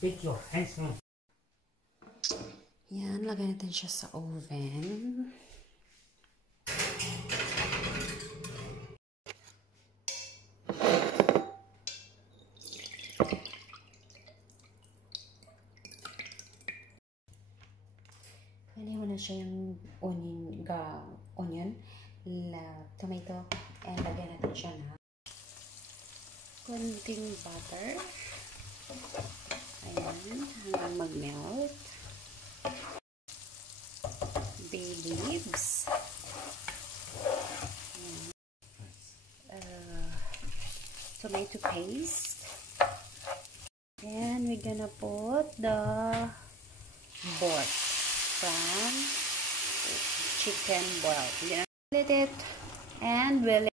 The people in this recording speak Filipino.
Take your hands mo. Yan, lagay natin siya sa oven. Pwede mo na siya yung onion, tomato, and lagyan natin siya na konting butter. Ayan, hanggang mag-melt. Bay leaves. Tomato paste. And we're gonna put the broth from chicken boil. We're gonna split it and we'll